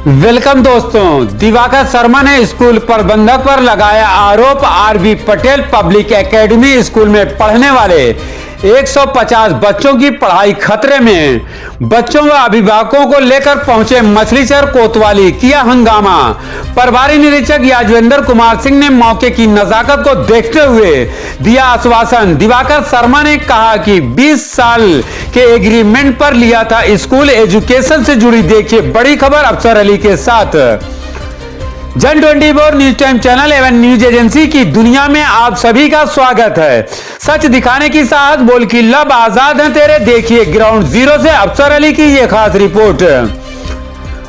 Welcome दोस्तों। दिवाकर शर्मा ने school प्रबंधक पर लगाया आरोप। R B Patel public academy school में पढ़ने वाले 150 बच्चों की पढ़ाई खतरे में। बच्चों व अभिभावकों को लेकर पहुंचे मछलीशहर कोतवाली, किया हंगामा। प्रभारी निरीक्षक याजवेंद्र कुमार सिंह ने मौके की नजाकत को देखते हुए दिया आश्वासन। दिवाकर शर्मा ने कहा कि 20 साल के एग्रीमेंट पर लिया था स्कूल एजुकेशन से जुड़ी। देखिए बड़ी खबर अफसर अली के साथ। जन 24 न्यूज टाइम चैनल एवं न्यूज एजेंसी की दुनिया में आप सभी का स्वागत है। सच दिखाने की साहस, बोल की लब, आजाद हैं तेरे। देखिए ग्राउंड जीरो से अफसर अली की ये खास रिपोर्ट।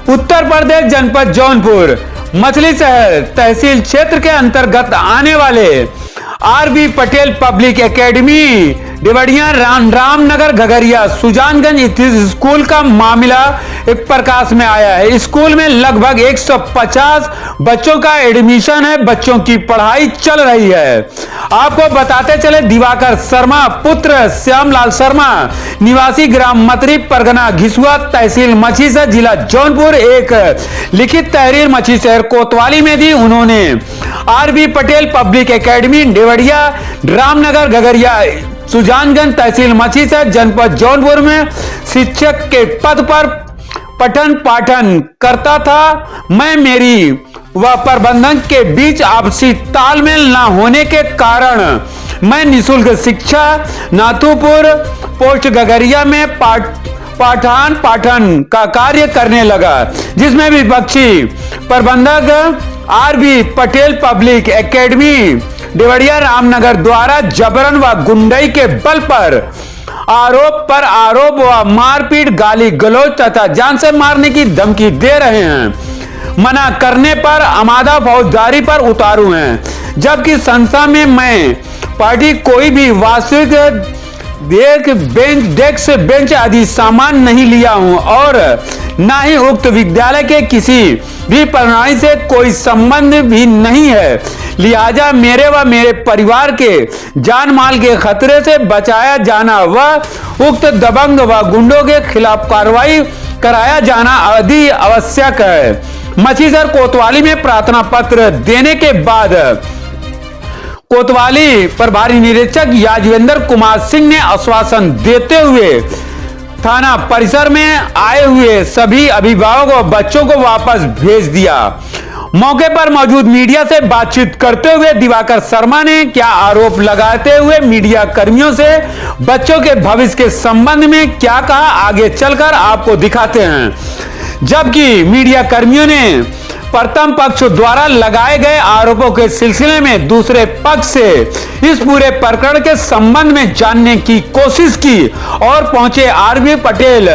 उत्तर प्रदेश जनपद जौनपुर मछलीशहर तहसील क्षेत्र के अंतर्गत आने वाले R B Patel public academy Devdiya Ramnagar Ghangaria Sujanganj स्थित स्कूल का मामला एक प्रकाश में आया है। स्कूल में लगभग 150 बच्चों का एडमिशन है। बच्चों की पढ़ाई चल रही है। आपको बताते चले, दिवाकर शर्मा पुत्र श्यामलाल शर्मा निवासी ग्राम मतरी परगना घिसुआ तहसील मछलीशहर जिला जौनपुर एक लिखित तहरीर मछलीशहर कोतवाली में दी। उन्होंने R B Patel public academy Devdiya Ramnagar Ghangaria Sujanganj तहसील मछलीशहर जनपद जौनपुर में शिक्षक के पद पर पठन पाठन करता था। मैं मेरी व प्रबंधक के बीच आपसी तालमेल न होने के कारण मैं निःशुल्क शिक्षा नाथुपुर पोस्ट घगरिया में पाठन का कार्य करने लगा, जिसमें विपक्षी प्रबंधक R B Patel public academy Devdiya Ramnagar द्वारा जबरन व गुंडई के बल पर आरोप व मारपीट, गाली गलौज तथा जान से मारने की धमकी दे रहे हैं। मना करने पर आमादा फौजदारी पर उतारू हैं, जबकि संस्था में मैं पार्टी कोई भी वास्तविक डेस्क बेंच आदि सामान नहीं लिया हूं और न ही उक्त विद्यालय के किसी भी प्रणाली से कोई संबंध भी नहीं है। लिहाजा मेरे व मेरे परिवार के जान माल के खतरे से बचाया जाना व उक्त दबंग व गुंडों के खिलाफ कार्रवाई कराया जाना अति आवश्यक है। मछलीशहर कोतवाली में प्रार्थना पत्र देने के बाद कोतवाली प्रभारी निरीक्षक याजवेंद्र कुमार सिंह ने आश्वासन देते हुए थाना परिसर में आए हुए सभी अभिभावकों और बच्चों को वापस भेज दिया। मौके पर मौजूद मीडिया से बातचीत करते हुए दिवाकर शर्मा ने क्या आरोप लगाते हुए मीडिया कर्मियों से बच्चों के भविष्य के संबंध में क्या कहा, आगे चलकर आपको दिखाते हैं। जबकि मीडिया कर्मियों ने प्रथम पक्ष द्वारा लगाए गए आरोपों के सिलसिले में दूसरे पक्ष से इस पूरे प्रकरण के संबंध में जानने की कोशिश की और पहुंचे R B Patel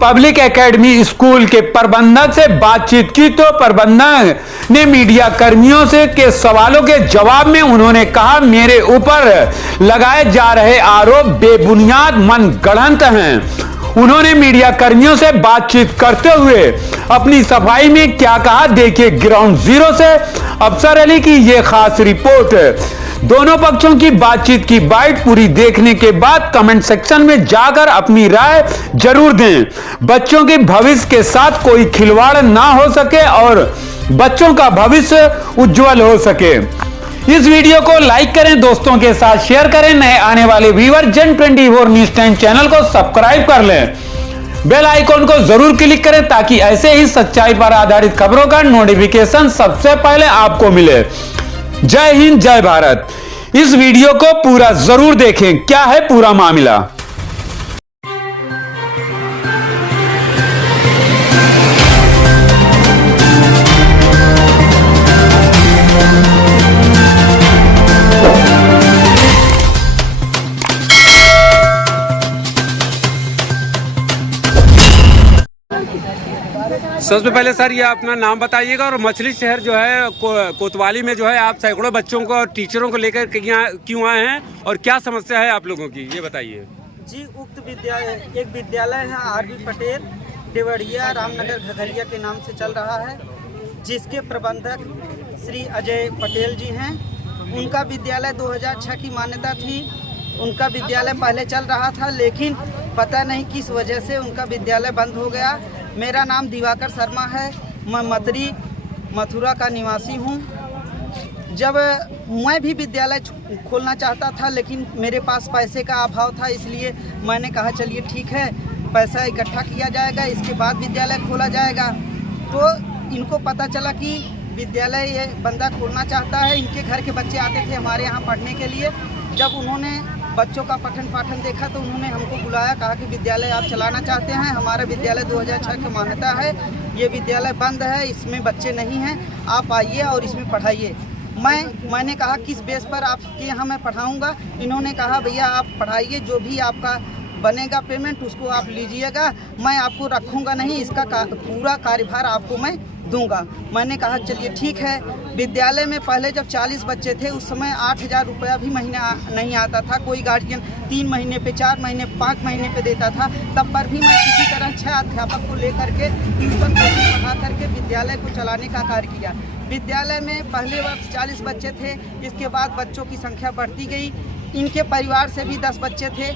public academy school के प्रबंधक से बातचीत की तो प्रबंधक ने मीडिया कर्मियों से के सवालों के जवाब में उन्होंने कहा, मेरे ऊपर लगाए जा रहे आरोप बेबुनियाद मनगढ़ंत हैं। उन्होंने मीडिया कर्मियों से बातचीत करते हुए अपनी सफाई में क्या कहा, देखिए ग्राउंड जीरो से अफसर अली की यह खास रिपोर्ट। दोनों पक्षों की बातचीत की बाइट पूरी देखने के बाद कमेंट सेक्शन में जाकर अपनी राय जरूर दें। बच्चों के भविष्य के साथ कोई खिलवाड़ ना हो सके और बच्चों का भविष्य उज्जवल हो सके। इस वीडियो को लाइक करें, दोस्तों के साथ शेयर करें। नए आने वाले व्यूअर जन 24 न्यूज टाइम चैनल को सब्सक्राइब कर लें। बेल आइकॉन को जरूर क्लिक करें ताकि ऐसे ही सच्चाई पर आधारित खबरों का नोटिफिकेशन सबसे पहले आपको मिले। जय हिंद, जय भारत। इस वीडियो को पूरा जरूर देखें, क्या है पूरा मामला। सबसे पहले सर ये अपना नाम बताइएगा और मछलीशहर जो है कोतवाली में जो है आप सैकड़ों बच्चों को और टीचरों को लेकर क्यों आए हैं और क्या समस्या है आप लोगों की, ये बताइए। जी, उक्त विद्यालय एक विद्यालय है आरबी पटेल देवड़िया रामनगर घगरिया के नाम से चल रहा है, जिसके प्रबंधक श्री अजय पटेल जी हैं। उनका विद्यालय 2006 की मान्यता थी। उनका विद्यालय पहले चल रहा था, लेकिन पता नहीं किस वजह से उनका विद्यालय बंद हो गया। मेरा नाम दिवाकर शर्मा है। मैं मतरी मथुरा का निवासी हूँ। जब मैं भी विद्यालय खोलना चाहता था, लेकिन मेरे पास पैसे का अभाव था, इसलिए मैंने कहा चलिए ठीक है, पैसा इकट्ठा किया जाएगा, इसके बाद विद्यालय खोला जाएगा। तो इनको पता चला कि विद्यालय ये बंदा खोलना चाहता है। इनके घर के बच्चे आते थे हमारे यहाँ पढ़ने के लिए। जब उन्होंने बच्चों का पठन पाठन देखा तो उन्होंने हमको बुलाया, कहा कि विद्यालय आप चलाना चाहते हैं, हमारा विद्यालय 2006 की मान्यता है, ये विद्यालय बंद है, इसमें बच्चे नहीं हैं, आप आइए और इसमें पढ़ाइए। मैंने कहा किस बेस पर आपके यहाँ मैं पढ़ाऊँगा। इन्होंने कहा भैया आप पढ़ाइए, जो भी आपका बनेगा पेमेंट उसको आप लीजिएगा, मैं आपको रखूँगा नहीं, इसका पूरा कार्यभार आपको मैं दूंगा। मैंने कहा चलिए ठीक है। विद्यालय में पहले जब 40 बच्चे थे उस समय 8,000 रुपया भी महीना नहीं आता था। कोई गार्जियन 3 महीने पे, 4 महीने, 5 महीने पे देता था। तब पर भी मैं किसी तरह 6 अध्यापक को लेकर के ट्यूशन पढ़ा करके विद्यालय को चलाने का कार्य किया। विद्यालय में पहले वर्ष 40 बच्चे थे, इसके बाद बच्चों की संख्या बढ़ती गई। इनके परिवार से भी 10 बच्चे थे।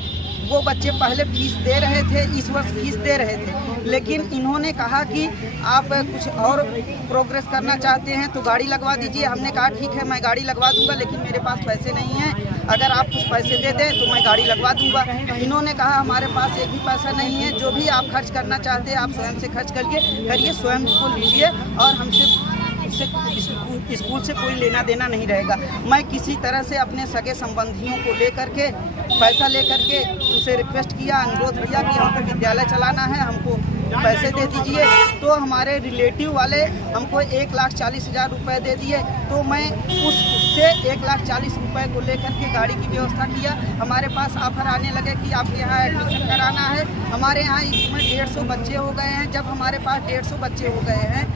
वो बच्चे पहले फीस दे रहे थे, इस वर्ष फीस दे रहे थे, लेकिन इन्होंने कहा कि आप कुछ और प्रोग्रेस करना चाहते हैं तो गाड़ी लगवा दीजिए। हमने कहा ठीक है, मैं गाड़ी लगवा दूंगा, लेकिन मेरे पास पैसे नहीं हैं, अगर आप कुछ पैसे दे दें तो मैं गाड़ी लगवा दूंगा। इन्होंने कहा हमारे पास एक भी पैसा नहीं है, जो भी आप खर्च करना चाहते हैं आप स्वयं से खर्च करिए, स्वयं को लीजिए और हमसे स्कूल से कोई लेना देना नहीं रहेगा। मैं किसी तरह से अपने सगे संबंधियों को लेकर के पैसा लेकर के उनसे रिक्वेस्ट किया, अनुरोध किया कि हमको विद्यालय चलाना है, हमको पैसे दे दीजिए। तो हमारे रिलेटिव वाले हमको 1,40,000 रुपये दे दिए। तो मैं उससे 1,40,000 रुपये को लेकर के गाड़ी की व्यवस्था किया। हमारे पास ऑफर आने लगे कि आपके यहाँ एडमिशन कराना है। हमारे यहाँ इसमें 150 बच्चे हो गए हैं। जब हमारे पास 150 बच्चे हो गए हैं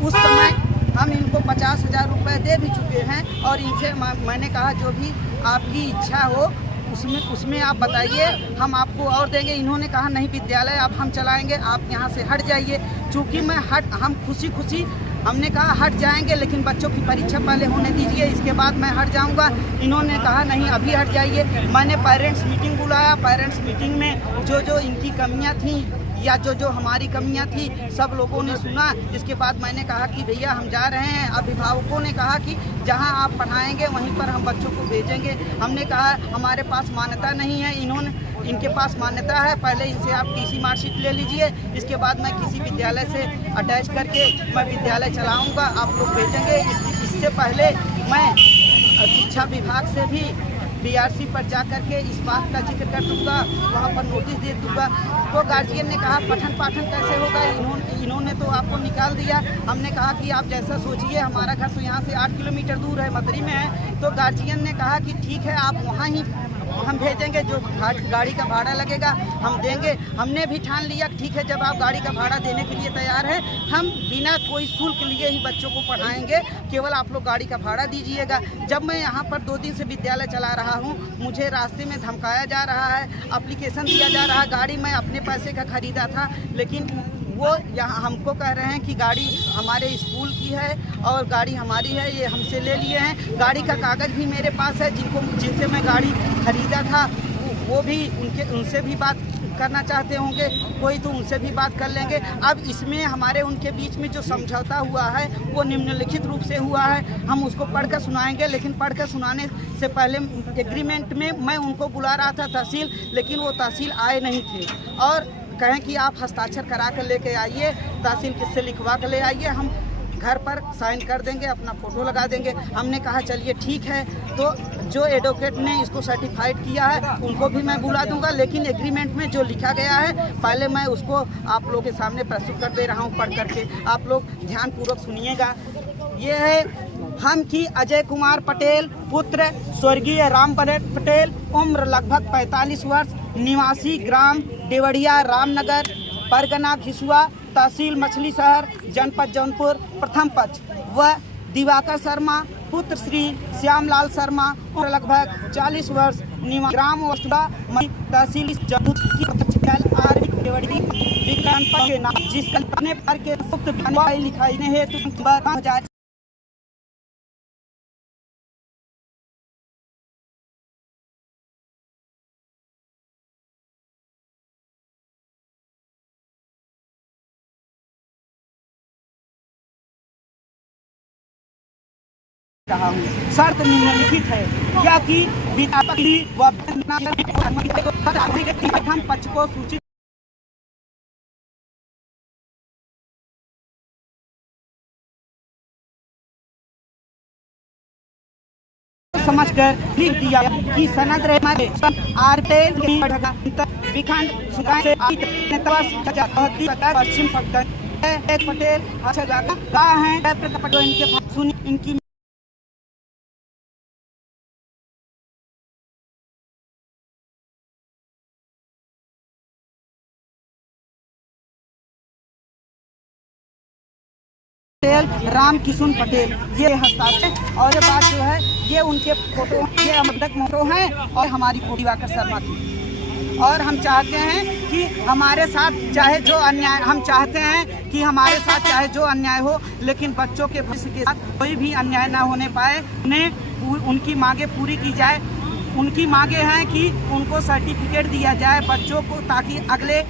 उस समय हम इनको 50,000 रुपये दे भी चुके हैं। और इनसे मैंने कहा जो भी आपकी इच्छा हो उसमें आप बताइए, हम आपको और देंगे। इन्होंने कहा नहीं, विद्यालय अब हम चलाएंगे, आप यहाँ से हट जाइए। चूँकि हम खुशी हमने कहा हट जाएंगे, लेकिन बच्चों की परीक्षा पहले होने दीजिए, इसके बाद मैं हट जाऊंगा। इन्होंने कहा नहीं अभी हट जाइए। मैंने पेरेंट्स मीटिंग बुलाया। पेरेंट्स मीटिंग में जो इनकी कमियां थी या जो हमारी कमियां थी सब लोगों ने सुना। इसके बाद मैंने कहा कि भैया हम जा रहे हैं। अभिभावकों ने कहा कि जहां आप पढ़ाएंगे वहीं पर हम बच्चों को भेजेंगे। हमने कहा हमारे पास मान्यता नहीं है, इनके पास मान्यता है, पहले इनसे आप टीसी मार्कशीट ले लीजिए, इसके बाद मैं किसी विद्यालय से अटैच करके मैं विद्यालय चलाऊँगा, आप लोग भेजेंगे। इससे पहले मैं शिक्षा विभाग से भी BRC पर जा कर के इस बात का जिक्र कर दूँगा, वहाँ पर नोटिस दे दूँगा। तो गार्जियन ने कहा पठन पाठन कैसे होगा, इन्होंने तो आपको निकाल दिया। हमने कहा कि आप जैसा सोचिए, हमारा घर तो यहाँ से 8 किलोमीटर दूर है, मतरी में है। तो गार्जियन ने कहा कि ठीक है, आप वहाँ ही हम भेजेंगे, जो गाड़ी का भाड़ा लगेगा हम देंगे। हमने भी ठान लिया ठीक है, जब आप गाड़ी का भाड़ा देने के लिए तैयार हैं, हम बिना कोई शुल्क लिए ही बच्चों को पढ़ाएंगे, केवल आप लोग गाड़ी का भाड़ा दीजिएगा। जब मैं यहाँ पर 2 दिन से विद्यालय चला रहा हूँ, मुझे रास्ते में धमकाया जा रहा है, एप्लीकेशन दिया जा रहा है। गाड़ी मैं अपने पैसे का खरीदा था, लेकिन वो यहाँ हमको कह रहे हैं कि गाड़ी हमारे स्कूल की है और गाड़ी हमारी है, ये हमसे ले लिए हैं। गाड़ी का कागज़ भी मेरे पास है, जिनसे मैं गाड़ी खरीदा था वो भी उनसे भी बात करना चाहते होंगे कोई, तो उनसे भी बात कर लेंगे। अब इसमें हमारे उनके बीच में जो समझौता हुआ है वो निम्नलिखित रूप से हुआ है, हम उसको पढ़कर सुनाएंगे। लेकिन पढ़कर सुनाने से पहले एग्रीमेंट में मैं उनको बुला रहा था तहसील, लेकिन वो तहसील आए नहीं थे और कहें कि आप हस्ताक्षर करा कर लेके आइए, तहसील किससे लिखवा कर ले आइए, हम घर पर साइन कर देंगे, अपना फ़ोटो लगा देंगे। हमने कहा चलिए ठीक है। तो जो एडवोकेट ने इसको सर्टिफाइड किया है उनको भी मैं बुला दूंगा, लेकिन एग्रीमेंट में जो लिखा गया है पहले मैं उसको आप लोगों के सामने प्रस्तुत कर दे रहा हूँ पढ़ करके, आप लोग ध्यानपूर्वक सुनिएगा। ये है हम की अजय कुमार पटेल, पुत्र स्वर्गीय राम पटेल, उम्र लगभग 45 वर्ष, निवासी ग्राम देवड़िया, रामनगर, परगना घिसुआ, तहसील मछली शहर, जनपद जौनपुर, प्रथम पक्ष। व दिवाकर शर्मा, पुत्र श्री श्यामलाल शर्मा, उम्र लगभग 40 वर्ष, निवासी ग्राम वस्तुआ, तहसील विज्ञान के नाम जिसका लिखाई हेतु रहा हूँ। शर्त निम्नलिखित है क्या कि हम पक्ष को सूचित समझकर लिख दिया कि सनद पश्चिम पटेल कहा है इनके सुनी इनकी राम किशुन पटेल ये हस्ताक्षर और ये बात जो है ये उनके फोटो ये अमृतक फोटो हैं और हमारी दिवाकर शर्मा की। और हम चाहते हैं कि हमारे साथ चाहे जो अन्याय हम चाहते हैं कि हमारे साथ चाहे जो अन्याय हो लेकिन बच्चों के भविष्य के साथ कोई भी अन्याय ना होने पाए। उन्हें उनकी मांगे पूरी की जाए। उनकी मांगे हैं कि उनको सर्टिफिकेट दिया जाए बच्चों को ताकि अगले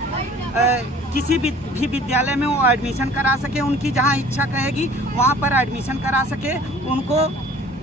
किसी भी विद्यालय में वो एडमिशन करा सके। उनकी जहां इच्छा कहेगी वहां पर एडमिशन करा सके।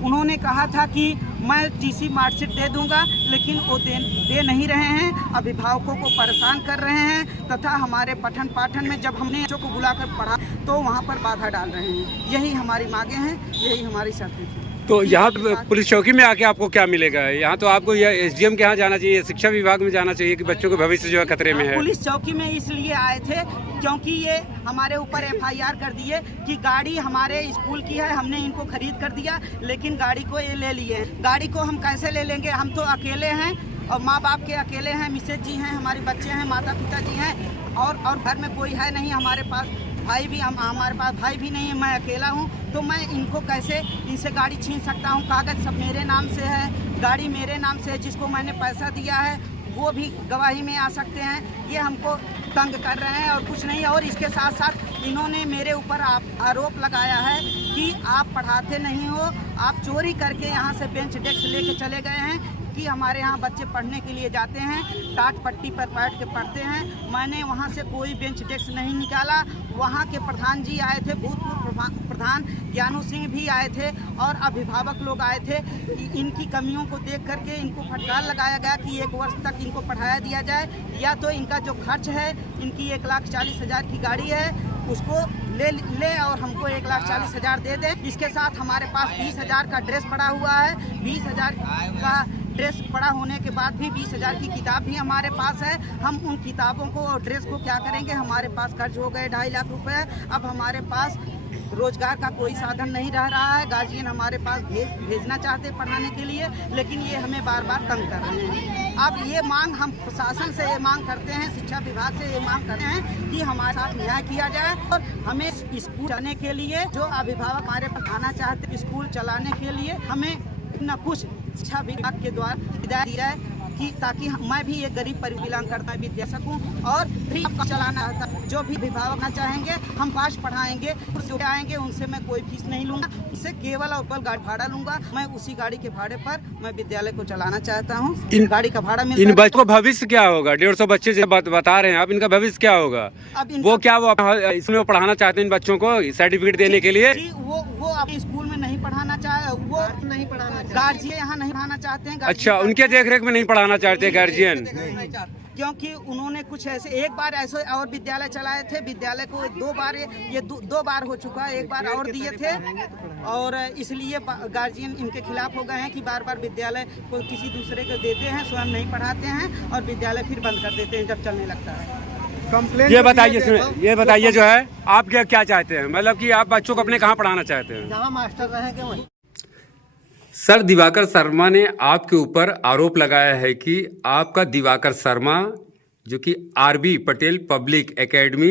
उन्होंने कहा था कि मैं टीसी मार्कशीट दे दूंगा लेकिन वो दे नहीं रहे हैं। अभिभावकों को परेशान कर रहे हैं तथा हमारे पठन पाठन में जब हमने बच्चों को बुलाकर पढ़ा तो वहां पर बाधा डाल रहे हैं। यही हमारी मांगे हैं, यही हमारी शर्तें थी। तो यहाँ पुलिस चौकी में आके आपको क्या मिलेगा? यहाँ तो आपको यह एसडीएम के यहाँ जाना चाहिए, शिक्षा विभाग में जाना चाहिए कि बच्चों के भविष्य जो है खतरे में है। पुलिस चौकी में इसलिए आए थे क्योंकि ये हमारे ऊपर एफआईआर कर दिए कि गाड़ी हमारे स्कूल की है, हमने इनको खरीद कर दिया लेकिन गाड़ी को ये ले लिए। गाड़ी को हम कैसे ले लेंगे? हम तो अकेले हैं और माँ बाप के अकेले हैं, मिसेज जी हैं, हमारे बच्चे हैं, माता पिता जी हैं और घर में कोई है नहीं। हमारे पास भाई भी हमारे पास भाई भी नहीं है, मैं अकेला हूँ। तो मैं इनको कैसे इनसे गाड़ी छीन सकता हूँ? कागज़ सब मेरे नाम से है, गाड़ी मेरे नाम से है, जिसको मैंने पैसा दिया है वो भी गवाही में आ सकते हैं। ये हमको तंग कर रहे हैं और कुछ नहीं। और इसके साथ साथ इन्होंने मेरे ऊपर आरोप लगाया है कि आप पढ़ाते नहीं हो, आप चोरी करके यहाँ से बेंच डेस्क लेके चले गए हैं कि हमारे यहाँ बच्चे पढ़ने के लिए जाते हैं, टाट पट्टी पर बैठ के पढ़ते हैं। मैंने वहाँ से कोई बेंच डेस्क नहीं निकाला। वहाँ के प्रधान जी आए थे, भूतपूर्व प्रधान ज्ञानू सिंह भी आए थे और अभिभावक लोग आए थे। इनकी कमियों को देख करके इनको फटकार लगाया गया कि 1 वर्ष तक इनको पढ़ाया दिया जाए या तो इनका जो खर्च है, इनकी 1,40,000 की गाड़ी है उसको ले और हमको 1,40,000 दे दे। इसके साथ हमारे पास 20,000 का ड्रेस पड़ा हुआ है। 20,000 का ड्रेस पड़ा होने के बाद भी 20,000 की किताब भी हमारे पास है। हम उन किताबों को और ड्रेस को क्या करेंगे? हमारे पास कर्ज हो गए 2.5 लाख रुपए। अब हमारे पास रोजगार का कोई साधन नहीं रह रहा है। गार्जियन हमारे पास भेजना चाहते पढ़ाने के लिए लेकिन ये हमें बार बार तंग कर रहे हैं। अब ये मांग हम प्रशासन से ये मांग करते हैं, शिक्षा विभाग से ये मांग करते हैं कि हमारे साथ न्याय किया जाए और हमें स्कूल चलाने के लिए जो अभिभावक हमारे पास आना चाहते स्कूल चलाने के लिए हमें न कुछ शिक्षा विभाग के द्वारा हिदायत दी जाए कि ताकि मैं भी एक गरीब परिवार बिलोंग करता भी दे सकूं और फ्री चलाना था। जो भी अभिभावक चाहेंगे हम पास पढ़ाएंगे, आएंगे उनसे मैं कोई फीस नहीं लूंगा, इससे केवल और केवल गाड़ी भाड़ा लूंगा। मैं उसी गाड़ी के भाड़े पर मैं विद्यालय को चलाना चाहता हूँ। गाड़ी का भाड़ा मिलता है। इन बच्चों का भविष्य क्या होगा? 150 बच्चे जो बता रहे हैं आप, इनका भविष्य क्या होगा? वो इसमें पढ़ाना चाहते हैं इन बच्चों को सर्टिफिकेट देने के लिए? वो अपने स्कूल में नहीं पढ़ाना चाहे, वो नहीं पढ़ाना गार्जियन यहाँ नहीं पढ़ाना चाहते हैं। अच्छा, उनके देखरेख में नहीं पढ़ाना चाहते गार्जियन? क्योंकि उन्होंने कुछ ऐसे एक बार ऐसे और विद्यालय चलाए थे। विद्यालय को 2 बार ये 2 बार हो चुका है, 1 बार और दिए थे और इसलिए गार्जियन इनके खिलाफ हो गए हैं कि बार बार विद्यालय को किसी दूसरे को देते हैं, स्वयं नहीं पढ़ाते हैं और विद्यालय फिर बंद कर देते हैं जब चलने लगता है। ये बताइए जो है आप क्या चाहते हैं? मतलब कि आप बच्चों को अपने कहाँ पढ़ाना चाहते हैं? जहाँ मास्टर रहेंगे वहीं। सर, दिवाकर शर्मा ने आपके ऊपर आरोप लगाया है कि आपका दिवाकर शर्मा जो कि आरबी पटेल पब्लिक एकेडमी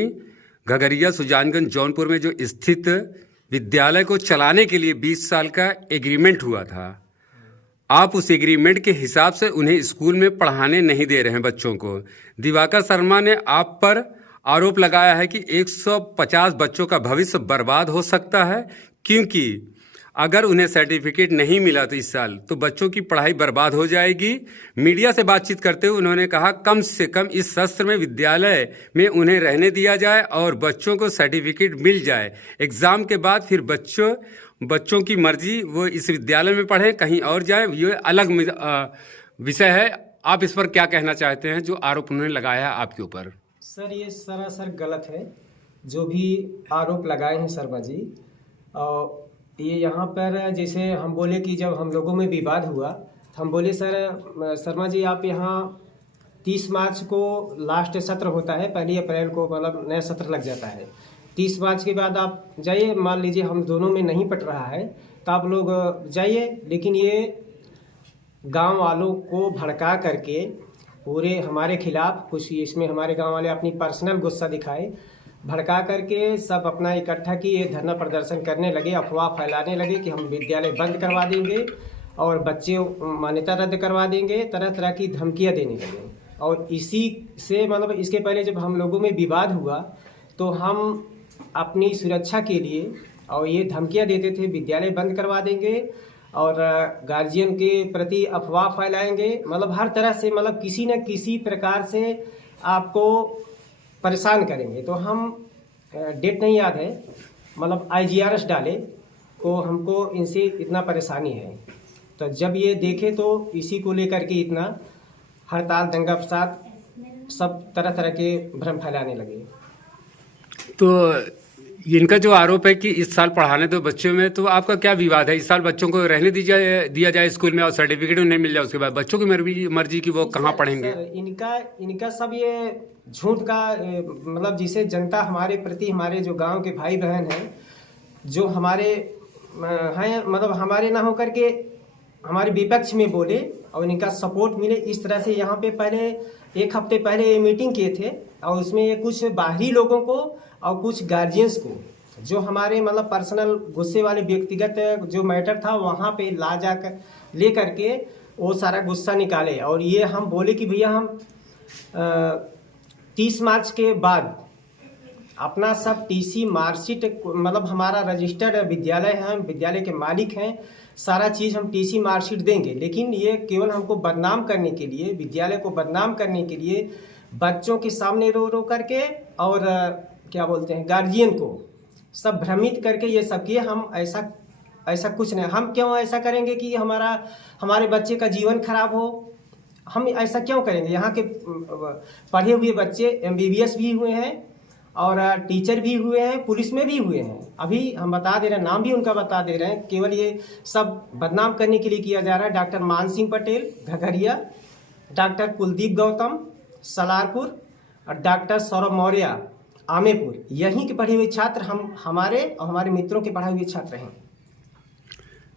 घघरिया सुजानगंज जौनपुर में जो स्थित विद्यालय को चलाने के लिए 20 साल का एग्रीमेंट हुआ था, आप उस एग्रीमेंट के हिसाब से उन्हें स्कूल में पढ़ाने नहीं दे रहे हैं बच्चों को। दिवाकर शर्मा ने आप पर आरोप लगाया है कि 150 बच्चों का भविष्य बर्बाद हो सकता है क्योंकि अगर उन्हें सर्टिफिकेट नहीं मिला तो इस साल तो बच्चों की पढ़ाई बर्बाद हो जाएगी। मीडिया से बातचीत करते हुए उन्होंने कहा कम से कम इस सत्र में विद्यालय में उन्हें रहने दिया जाए और बच्चों को सर्टिफिकेट मिल जाए। एग्ज़ाम के बाद फिर बच्चों की मर्जी, वो इस विद्यालय में पढ़ें कहीं और जाए, ये अलग विषय है। आप इस पर क्या कहना चाहते हैं जो आरोप उन्होंने लगाया है आपके ऊपर? सर ये सरासर गलत है जो भी आरोप लगाए हैं शर्मा जी। और ये यहाँ पर जैसे हम बोले कि जब हम लोगों में विवाद हुआ तो हम बोले सर शर्मा जी आप यहाँ 30 मार्च को लास्ट सत्र होता है, 1 अप्रैल को मतलब नया सत्र लग जाता है। 30 मार्च के बाद आप जाइए, मान लीजिए हम दोनों में नहीं पट रहा है तो आप लोग जाइए, लेकिन ये गांव वालों को भड़का करके पूरे हमारे खिलाफ कुछ इसमें हमारे गांव वाले अपनी पर्सनल गुस्सा दिखाए, भड़का करके सब अपना इकट्ठा किए, धरना प्रदर्शन करने लगे, अफवाह फैलाने लगे कि हम विद्यालय बंद करवा देंगे और बच्चे मान्यता रद्द करवा देंगे, तरह तरह की धमकियां देने लगे। और इसी से मतलब इसके पहले जब हम लोगों में विवाद हुआ तो हम अपनी सुरक्षा के लिए और ये धमकियां देते थे विद्यालय बंद करवा देंगे और गार्जियन के प्रति अफवाह फैलाएंगे, मतलब हर तरह से मतलब किसी न किसी प्रकार से आपको परेशान करेंगे। तो हम डेट नहीं याद है, मतलब IGRS डाले को हमको इनसे इतना परेशानी है। तो जब ये देखे तो इसी को लेकर के इतना हड़ताल दंगा फसाद सब तरह तरह के भ्रम फैलाने लगे। तो इनका जो आरोप है कि इस साल पढ़ाने दो बच्चों में, तो आपका क्या विवाद है? इस साल बच्चों को रहने दिया जाए स्कूल में और सर्टिफिकेट उन्हें मिल जाए, उसके बाद बच्चों की मर्जी की वो कहाँ पढ़ेंगे? इनका सब ये झूठ का मतलब जिसे जनता हमारे प्रति, हमारे जो गांव के भाई बहन हैं जो हमारे हैं, मतलब हमारे ना होकर के हमारे विपक्ष में बोले और इनका सपोर्ट मिले, इस तरह से यहाँ पे पहले 1 हफ्ते पहले ये मीटिंग किए थे और उसमें ये कुछ बाहरी लोगों को और कुछ गार्जियंस को जो हमारे मतलब पर्सनल गुस्से वाले व्यक्तिगत जो मैटर था वहाँ पे ले करके वो सारा गुस्सा निकाले। और ये हम बोले कि भैया हम 30 मार्च के बाद अपना सब TC मार्कशीट, मतलब हमारा रजिस्टर्ड विद्यालय है, हम विद्यालय के मालिक हैं, सारा चीज़ हम TC मार्कशीट देंगे, लेकिन ये केवल हमको बदनाम करने के लिए, विद्यालय को बदनाम करने के लिए बच्चों के सामने रो करके और क्या बोलते हैं गार्जियन को सब भ्रमित करके ये सब किए। हम ऐसा कुछ नहीं, हम क्यों ऐसा करेंगे कि हमारे बच्चे का जीवन खराब हो? हम ऐसा क्यों करेंगे? यहाँ के पढ़े हुए बच्चे MBBS भी हुए हैं और टीचर भी हुए हैं, पुलिस में भी हुए हैं। अभी हम बता दे रहे हैं, नाम भी उनका बता दे रहे हैं, केवल ये सब बदनाम करने के लिए किया जा रहा है। डॉक्टर मान सिंह पटेल घघरिया, डॉक्टर कुलदीप गौतम सलारपुर और डॉक्टर सौरभ मौर्य आमेपुर, यहीं के पढ़े हुए छात्र हमारे और हमारे मित्रों के पढ़े हुए छात्र हैं।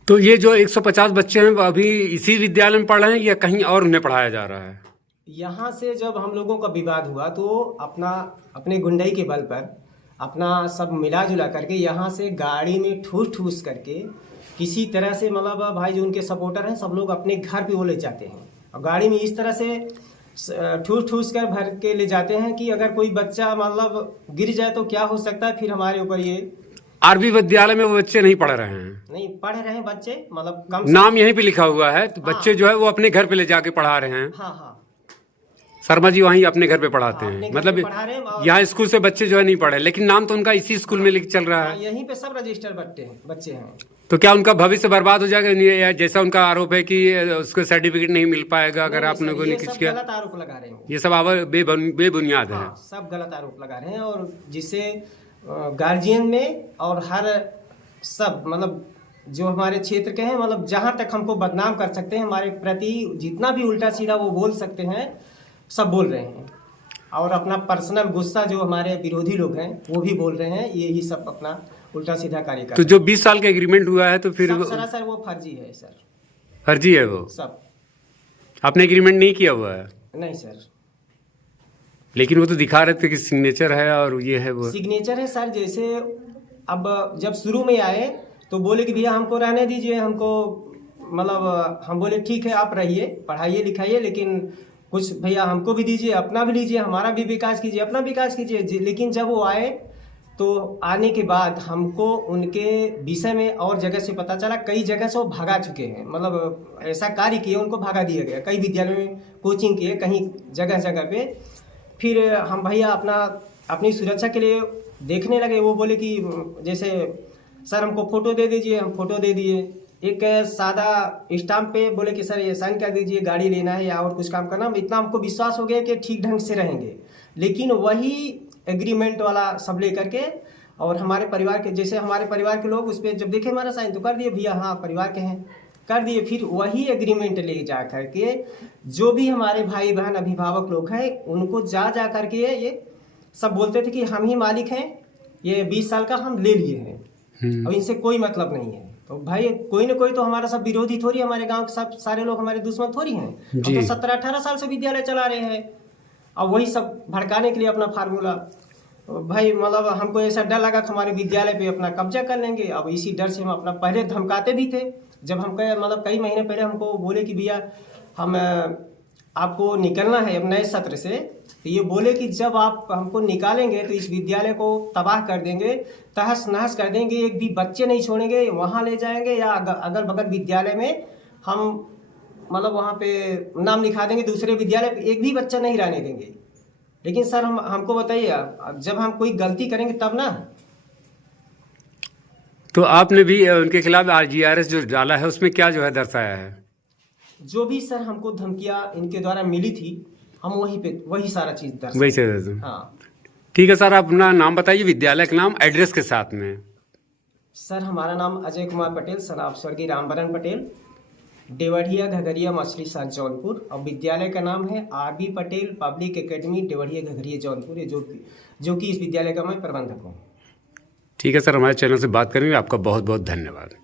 तो ये जो 150 बच्चे हैं वो अभी इसी विद्यालय में पढ़ रहे हैं या कहीं और उन्हें पढ़ाया जा रहा है? यहाँ से जब हम लोगों का विवाद हुआ तो अपने गुंडई के बल पर अपना सब मिला जुला करके यहाँ से गाड़ी में ठूस करके किसी तरह से मतलब भाई जो उनके सपोर्टर हैं सब लोग अपने घर पे वो ले जाते हैं और गाड़ी में इस तरह से ठूस कर भर के ले जाते हैं कि अगर कोई बच्चा मतलब गिर जाए तो क्या हो सकता है। फिर हमारे ऊपर ये आरबी विद्यालय में वो बच्चे नहीं पढ़ रहे हैं? नहीं पढ़ रहे हैं बच्चे, मतलब कम नाम यहीं पे लिखा हुआ है, तो बच्चे जो है वो अपने घर पे ले जाके पढ़ा रहे हैं। हाँ शर्मा जी वहीं अपने घर पे पढ़ाते हैं, मतलब यहाँ स्कूल से बच्चे जो है नहीं पढ़े, लेकिन नाम तो उनका इसी स्कूल में चल रहा है। यहीं पे सब रजिस्टर बच्चे हैं। तो क्या उनका भविष्य बर्बाद हो जाएगा? जैसा उनका आरोप है कि उसको सर्टिफिकेट नहीं मिल पाएगा अगर आप लोगों ने कुछ किया। गलत आरोप लगा रहे हैं, ये सब बेबुनियाद है। सब गलत आरोप लगा रहे हैं और जिससे गार्जियन में और हर सब मतलब जो हमारे क्षेत्र के हैं, मतलब जहाँ तक हमको बदनाम कर सकते हैं, हमारे प्रति जितना भी उल्टा सीधा वो बोल सकते हैं सब बोल रहे हैं। और अपना पर्सनल गुस्सा जो हमारे विरोधी लोग हैं वो भी बोल रहे हैं, यही सब अपना उल्टा सीधा कार्य कर। तो जो 20 साल का एग्रीमेंट हुआ है तो फिर सर वो फर्जी है सर। फर्जी है वो सब? आपने एग्रीमेंट नहीं किया हुआ है? नहीं सर। लेकिन वो तो दिखा रहे थे कि सिग्नेचर है और ये है, वो सिग्नेचर है सर। जैसे अब जब शुरू में आए तो बोले कि भैया हमको रहने दीजिए, हमको मतलब हम बोले ठीक है आप रहिए, पढ़ाइए लिखाइए, लेकिन कुछ भैया हमको भी दीजिए, अपना भी लीजिए, हमारा भी विकास कीजिए, अपना विकास कीजिए। लेकिन जब वो आए तो आने के बाद हमको उनके विषय में और जगह से पता चला, कई जगह से वो भागा चुके हैं, मतलब ऐसा कार्य किए उनको भगा दिया गया। कई विद्यालयों में कोचिंग किए, कहीं जगह जगह पे। फिर हम भैया अपनी सुरक्षा के लिए देखने लगे। वो बोले कि जैसे सर हमको फ़ोटो दे दीजिए, हम फ़ोटो दे दिए। एक सादा स्टाम्प पे बोले कि सर ये साइन कर दीजिए, गाड़ी लेना है या और कुछ काम करना। इतना हमको विश्वास हो गया कि ठीक ढंग से रहेंगे, लेकिन वही एग्रीमेंट वाला सब लेकर के और हमारे परिवार के, जैसे हमारे परिवार के लोग उस पर जब देखे हमारा साइन तो कर दिए, भैया हाँ परिवार के हैं, कर दिए। फिर वही एग्रीमेंट ले जा करके जो भी हमारे भाई बहन अभिभावक लोग हैं उनको जा करके ये सब बोलते थे कि हम ही मालिक हैं, ये 20 साल का हम ले लिए हैं, अब इनसे कोई मतलब नहीं है। तो भाई कोई ना कोई तो हमारा सब विरोधी थोड़ी, हमारे गांव के सब सारे लोग हमारे दुश्मन थोड़ी हैं। हम तो 17-18 साल से विद्यालय चला रहे हैं, अब वही सब भड़काने के लिए अपना फार्मूला। भाई मतलब हमको ऐसा डर लगा कि हमारे विद्यालय पे अपना कब्जा कर लेंगे। अब इसी डर से हम अपना पहले धमकाते भी थे। जब हम मतलब कई महीने पहले हमको बोले कि भैया हम आपको निकलना है अब नए सत्र से, तो ये बोले कि जब आप हमको निकालेंगे तो इस विद्यालय को तबाह कर देंगे, तहस नहस कर देंगे, एक भी बच्चे नहीं छोड़ेंगे, वहाँ ले जाएंगे या अगल बगल विद्यालय में हम मतलब वहाँ पे नाम लिखा देंगे, दूसरे विद्यालय पे एक भी बच्चा नहीं रहने देंगे। लेकिन सर हमको बताइए, जब हम कोई गलती करेंगे तब ना। तो आपने भी उनके खिलाफ RGRS जो डाला है उसमें क्या जो है दर्शाया है? जो भी सर हमको धमकियाँ इनके द्वारा मिली थी, हम वही सारा चीज़ दर्शाया। वही से हाँ ठीक है सर, आप अपना नाम बताइए, विद्यालय का नाम, एड्रेस के साथ में। सर हमारा नाम अजय कुमार पटेल, सनाब स्वर्गीय रामबरन पटेल, देवढ़िया घघरिया मछली शहर जौनपुर। और विद्यालय का नाम है RB Patel public academy Devdhiya Ghaghariya Jaunpur, जो कि इस विद्यालय का मैं प्रबंधक हूँ। ठीक है सर, हमारे चैनल से बात करेंगे। आपका बहुत बहुत धन्यवाद।